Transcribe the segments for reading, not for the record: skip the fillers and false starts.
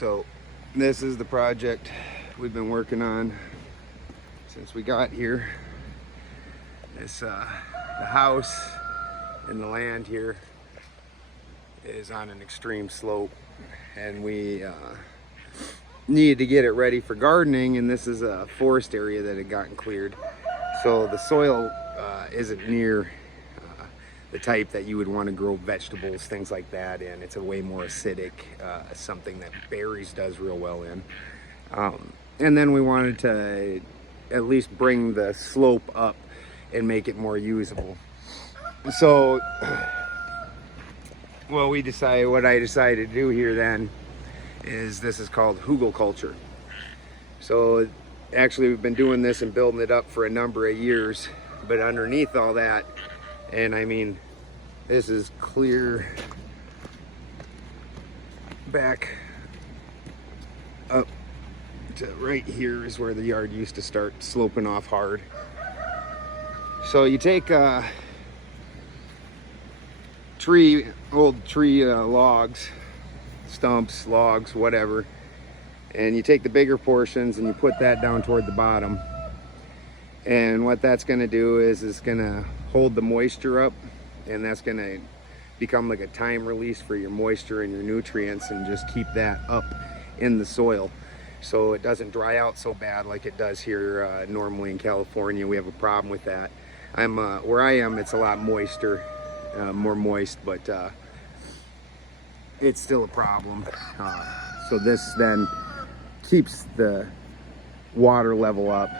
So this is the project we've been working on since we got here. This the house and the land here is on an extreme slope, and we needed to get it ready for gardening, and this is a forest area that had gotten cleared, so the soil isn't near the type that you would want to grow vegetables, things like that, and it's a way more acidic, something that berries does real well in. And then we wanted to at least bring the slope up and make it more usable. So what I decided to do here then is, this is called Hugelkulture. So actually we've been doing this and building it up for a number of years, but underneath all that, and I mean, this is clear back up to right here is where the yard used to start sloping off hard. So you take old tree logs, stumps, logs, whatever, and you take the bigger portions and you put that down toward the bottom. And what that's going to do is it's going to hold the moisture up, and that's going to become like a time release for your moisture and your nutrients, and just keep that up in the soil so it doesn't dry out so bad like it does here normally in California. We have a problem with that. Where I am, it's a lot moister, more moist, but it's still a problem. So this then keeps the water level up,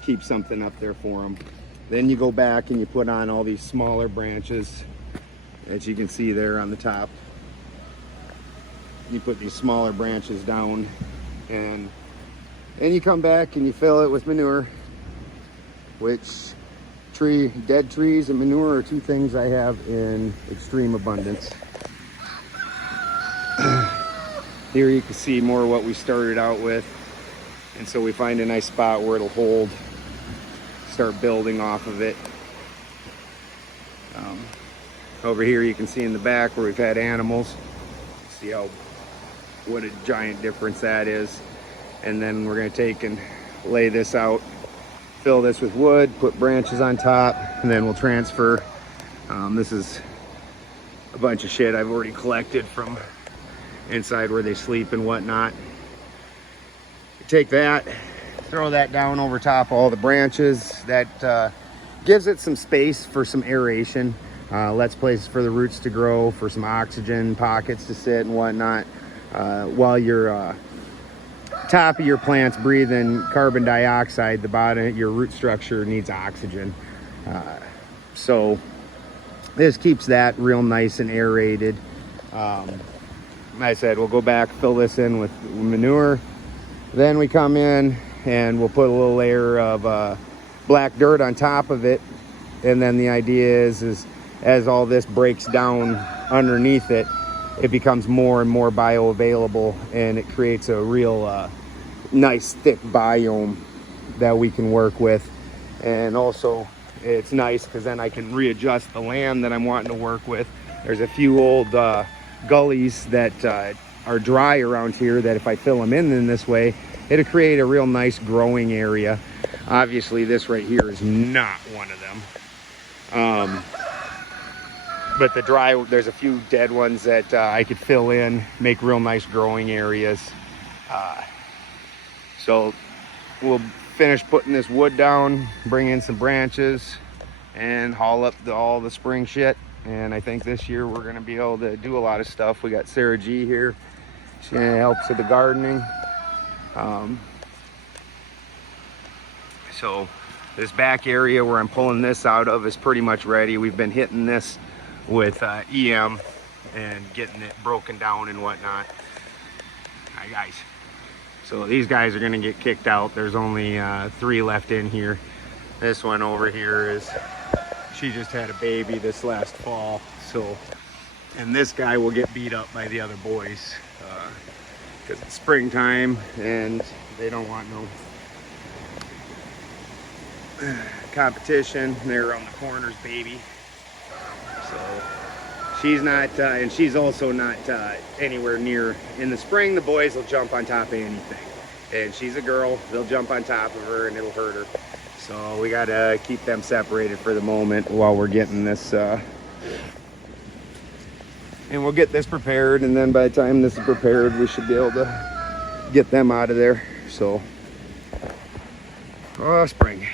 keep something up there for them. Then you go back and you put on all these smaller branches, as you can see there on the top. You put these smaller branches down, and you come back and you fill it with manure, which dead trees and manure are two things I have in extreme abundance. Here you can see more what we started out with. And so we find a nice spot where it'll hold, start building off of it. Over here you can see in the back where we've had animals. See what a giant difference that is. And then we're going to take and lay this out, fill this with wood, put branches on top, and then we'll transfer. This is a bunch of shit I've already collected from inside where they sleep and whatnot. Take that, throw that down over top of all the branches. That gives it some space for some aeration, lets places for the roots to grow, for some oxygen pockets to sit and whatnot, while your top of your plant's breathing carbon dioxide. The bottom, your root structure, needs oxygen. So this keeps that real nice and aerated. I said we'll go back, fill this in with manure. Then we come in and we'll put a little layer of black dirt on top of it. And then the idea is as all this breaks down underneath it, it becomes more and more bioavailable, and it creates a real nice thick biome that we can work with. And also it's nice because then I can readjust the land that I'm wanting to work with. There's a few old gullies that are dry around here that if I fill them in this way, it'll create a real nice growing area. Obviously this right here is not one of them. But the dry, there's a few dead ones that I could fill in, make real nice growing areas. So we'll finish putting this wood down, bring in some branches, and haul up all the spring shit. And I think this year we're gonna be able to do a lot of stuff. We got Sarah G here. She helps with the gardening. So this back area where I'm pulling this out of is pretty much ready. We've been hitting this with EM and getting it broken down and whatnot. Hi guys. So these guys are gonna get kicked out. There's only 3 left in here. This one over here she just had a baby this last fall. So, and this guy will get beat up by the other boys because it's springtime and they don't want no competition. They're on the corners, baby. So She's not, and she's also not anywhere near. In the spring, the boys will jump on top of anything. And she's a girl, they'll jump on top of her and it'll hurt her. So we gotta keep them separated for the moment while we're getting this, and we'll get this prepared, and then by the time this is prepared, we should be able to get them out of there. So, oh, spring.